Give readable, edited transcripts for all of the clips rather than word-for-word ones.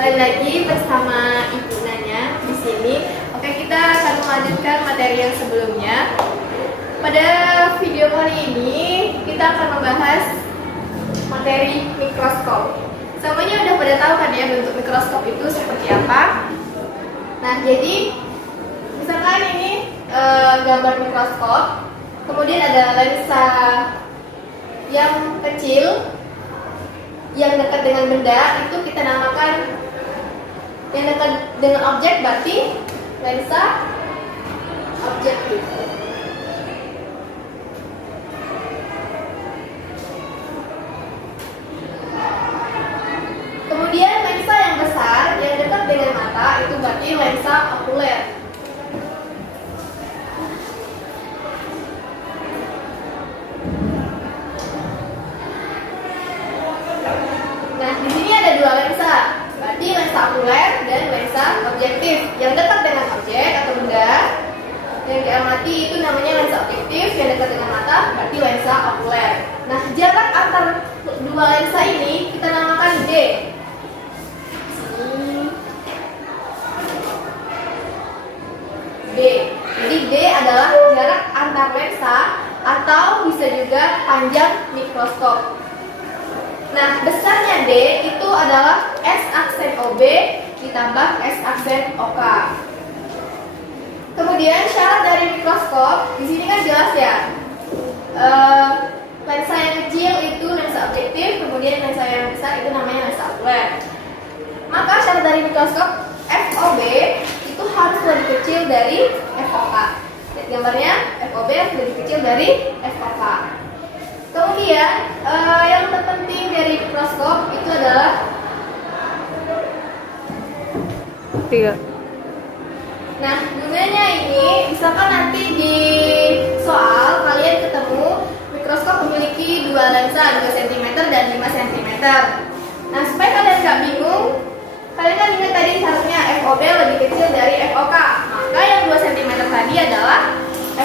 Kembali lagi bersama Ibu Nanya di sini. Oke, kita akan melanjutkan materi yang sebelumnya. Pada video kali ini kita akan membahas materi mikroskop. Semuanya udah pada tahu kan ya bentuk mikroskop itu seperti apa? Nah, jadi misalkan ini gambar mikroskop, kemudian ada lensa yang kecil yang dekat dengan benda, itu kita namakan yang dekat dengan objek berarti lensa objektif. Kemudian lensa yang besar yang dekat dengan mata itu berarti lensa okuler. Nah, di sini ada dua lensa, berarti lensa okuler dan lensa objektif. Yang dekat dengan objek atau benda yang diamati itu namanya lensa objektif, yang dekat dengan mata berarti lensa okuler. Nah, jarak antar dua lensa ini kita namakan D. D. Jadi D adalah jarak antar lensa atau bisa juga panjang mikroskop. Nah, besarnya D itu adalah S aksen OB ditambah S aksen OK. Kemudian syarat dari mikroskop, di sini kan jelas ya. Lensa yang kecil itu lensa objektif, kemudian lensa yang besar itu namanya lensa okuler. Maka syarat dari mikroskop FOB itu harus lebih kecil dari FOK. Lihat gambarnya, FOB harus lebih kecil dari FOK. Kemudian yang terpenting dari mikroskop itu adalah Nah, gunanya ini misalkan nanti di soal kalian ketemu mikroskop memiliki dua lensa 2 cm dan 5 cm. Nah, supaya kalian nggak bingung, kalian kan ingat tadi syaratnya FOB lebih kecil dari FOK. Maka yang 2 cm tadi adalah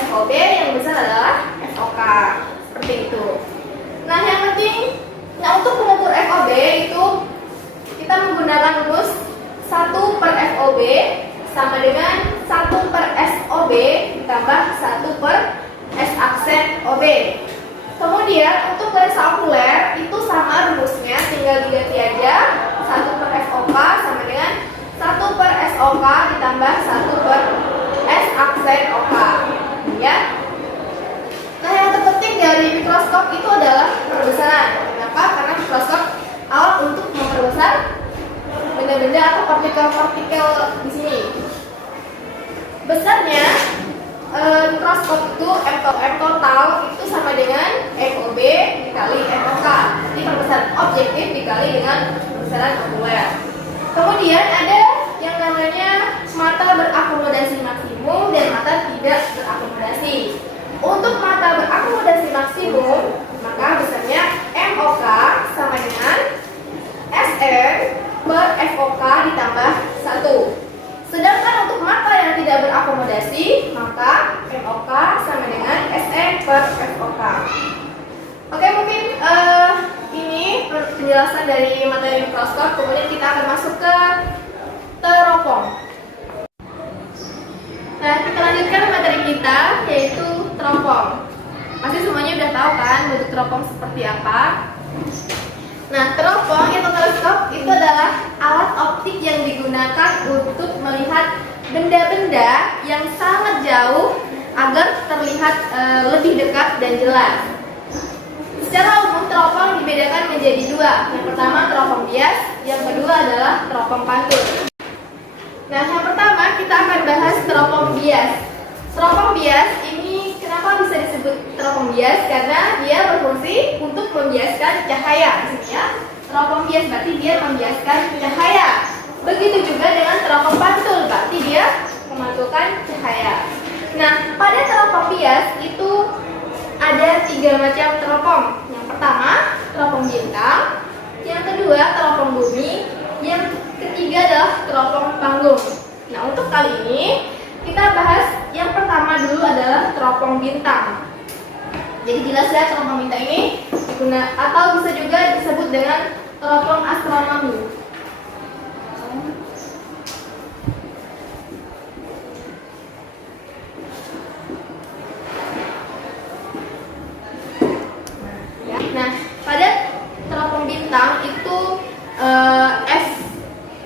FOB, yang besar adalah FOK. Seperti itu. Nah, yang penting, untuk mengukur FOB itu kita menggunakan rumus 1 per FOB sama dengan 1 per SOB ditambah 1 per S aksen OB. Kemudian untuk lensa okuler itu sama rumusnya, tinggal diganti aja 1 per FOK sama dengan 1 per SOK ditambah 1 per S aksen OK. Ya. Nah, yang terpenting dari mikroskop itu adalah perbesaran. Kenapa? Karena mikroskop alat untuk memperbesar benda-benda atau partikel-partikel di sini. Besarnya mikroskop itu M total itu sama dengan FOB dikali FOK. Jadi perbesaran objektif dikali dengan perbesaran okuler. Kemudian ada yang namanya mata berakomodasi maksimum dan mata tidak berakomodasi. Untuk mata berakomodasi maksimum, maka besarnya MOK sama dengan SR per FOK ditambah 1. Sedangkan untuk mata yang tidak berakomodasi, maka MOK sama dengan SN per FOK. Oke, mungkin ini penjelasan dari materi mikroskop. Kemudian kita akan masuk ke teropong. Nah, kita lanjutkan materi kita, yaitu teropong. Pasti semuanya udah tahu kan bentuk teropong seperti apa. Nah, teropong atau teleskop itu adalah alat optik yang digunakan untuk melihat benda-benda yang sangat jauh agar terlihat lebih dekat dan jelas. Secara umum teropong dibedakan menjadi dua. Yang pertama teropong bias, yang kedua adalah teropong pantul. Nah, yang pertama kita akan bahas teropong bias. Teropong bias ini kenapa bisa disebut teropong bias? Karena dia berfungsi untuk membiaskan cahaya. Di sini ya, teropong bias berarti dia membiaskan cahaya. Begitu juga dengan teropong pantul, berarti dia memantulkan cahaya. Nah, pada teropong bias itu ada 3 macam teropong. Yang pertama teropong bintang, yang kedua teropong bumi, yang ketiga adalah teropong panggung. Nah, untuk kali ini kita bahas yang pertama dulu adalah teropong bintang. Jadi jelas ya, teropong bintang ini atau bisa juga disebut dengan teropong astronomi.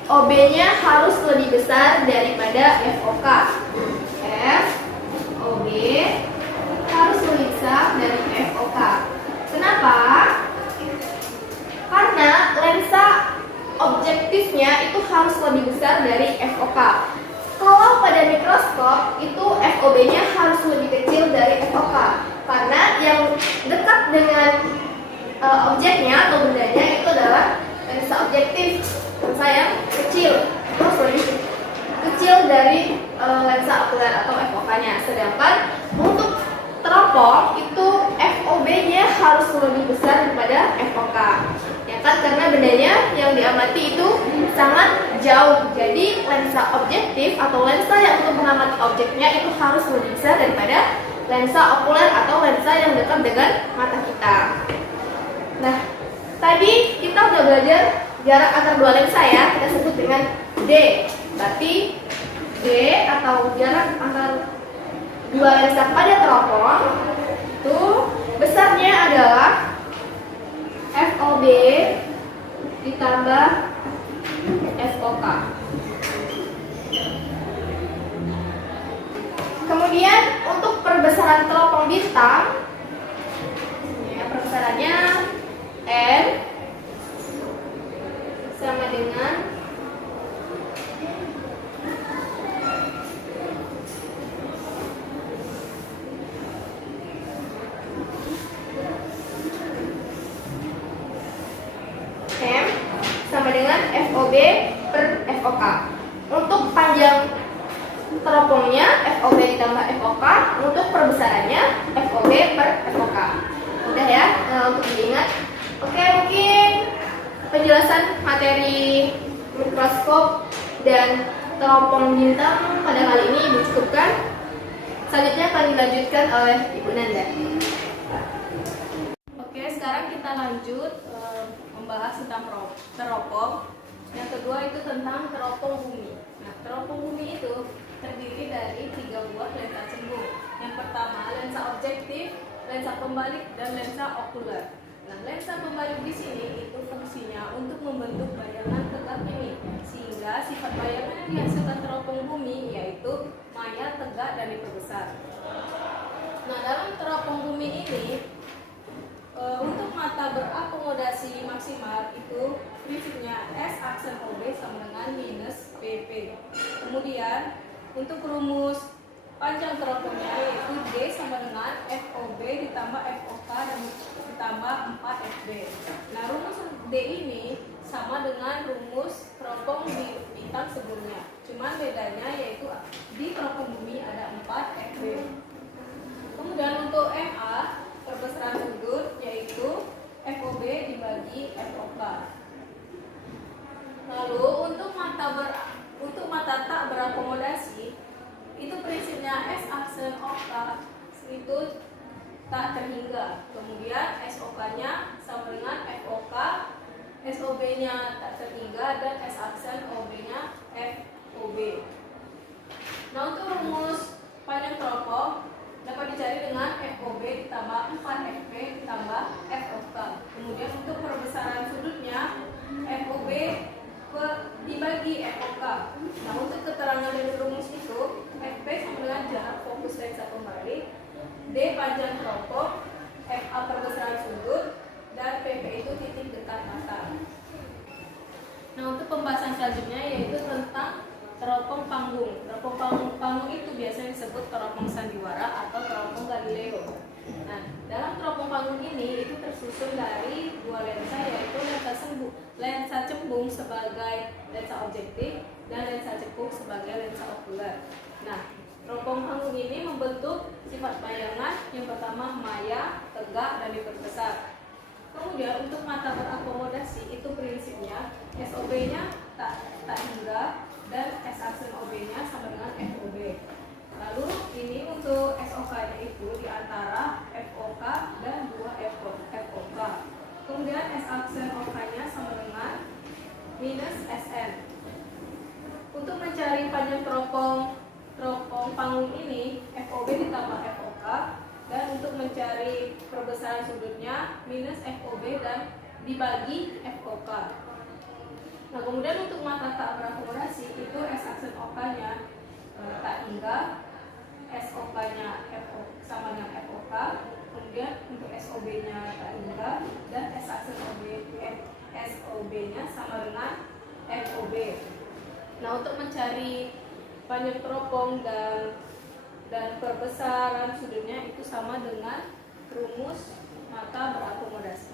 FOB-nya harus lebih besar daripada FOK. FOB harus lebih besar dari FOK. Kenapa? Karena lensa objektifnya itu harus lebih besar dari FOK. Kalau pada mikroskop itu FOB-nya harus lebih kecil dari FOK, karena yang dekat dengan objeknya atau bendanya itu adalah lensa objektif, lensa yang kecil, harus lebih kecil dari lensa okuler atau FOK-nya. Sedangkan untuk teropong itu FOB-nya harus lebih besar daripada FOK. Ya kan, karena bendanya yang diamati itu sangat jauh. Jadi lensa objektif atau lensa yang untuk mengamati objeknya itu harus lebih besar daripada lensa okuler atau lensa yang dekat dengan mata kita. Nah, tadi kita udah belajar jarak antar dua lensa ya, kita sebut dengan D. Berarti D atau jarak antar dua lensa pada teropong itu besarnya adalah FOB ditambah FOK. Kemudian untuk perbesaran teropong bintang, ya, perbesarannya N sama dengan M sama dengan FOB per FOK. Untuk panjang teropongnya FOB ditambah FOK, untuk perbesarannya FOB per FOK. Mudah ya untuk diingat. Oke, mungkin penjelasan materi mikroskop dan teropong bintang pada kali ini Ibu cukupkan. Selanjutnya akan dilanjutkan oleh Ibu Nanda. Oke, sekarang kita lanjut membahas tentang teropong. Yang kedua itu tentang teropong bumi. Nah, teropong bumi itu terdiri dari 3 buah lensa cembung. Yang pertama lensa objektif, lensa pembalik, dan lensa okuler. Nah, lensa pembalik di sini itu fungsinya untuk membentuk bayangan tegak ini, sehingga sifat bayangan yang dihasilkan teropong bumi yaitu maya, tegak, dan diperbesar. Nah, dalam teropong bumi ini untuk mata berakomodasi maksimal itu prinsipnya S aksen OB sama dengan minus PP. Kemudian untuk rumus panjang teropongnya yaitu D sama dengan FOB ditambah FOK dan ditambah 4FB. Nah, rumus D ini sama dengan rumus teropong di bintang sebelumnya. Cuman bedanya yaitu di teropong bumi ada 4FB. Kemudian untuk MA perbesaran sudut yaitu FOB dibagi FOK. Lalu untuk mata tak berakomodasi itu prinsipnya S aksen OK itu tak terhingga. Kemudian SOK-nya sama dengan FOK, SOB-nya tak terhingga, dan S aksen OB-nya FOB. Nah, untuk rumus panjang teropong dapat dicari dengan FOB ditambah 4FP ditambah FOK. Kemudian untuk perbesaran sudutnya FOB dibagi FOK. Nah, untuk keterangan dari rumus itu FP sama dengan jarak fokus lensa pembalik, D panjang teropong, FA perbesaran sudut, dan PP itu titik dekat mata. Nah, untuk pembahasan selanjutnya yaitu tentang teropong panggung. Teropong panggung itu biasanya disebut teropong sandiwara atau teropong Galileo. Nah, dalam teropong panggung ini itu tersusun dari 2 lensa yaitu lensa cembung sebagai lensa objektif dan lensa cekung sebagai lensa okuler. Nah, teropong panggung ini membentuk sifat bayangan yang pertama maya, tegak, dan diperbesar. Kemudian untuk mata berakomodasi itu prinsipnya SOB-nya tak hingga dan S aksen OB-nya sama dengan FOB. Lalu ini untuk SOK-nya itu di antara FOK dan 2 FOK. Kemudian S aksen OK-nya sama dengan minus SN. Untuk mencari panjang teropong panggung ini FOB ditambah FOK, dan untuk mencari perbesaran sudutnya minus FOB dan dibagi FOK. Nah, kemudian untuk mata tak berakomodasi itu S aksen OK-nya tak hingga, SOK-nya sama dengan FOK, kemudian untuk SOB-nya tak hingga, dan S aksen SOB-nya sama dengan FOB. Nah, untuk mencari panjang teropong dan perbesaran sudutnya itu sama dengan rumus mata berakomodasi.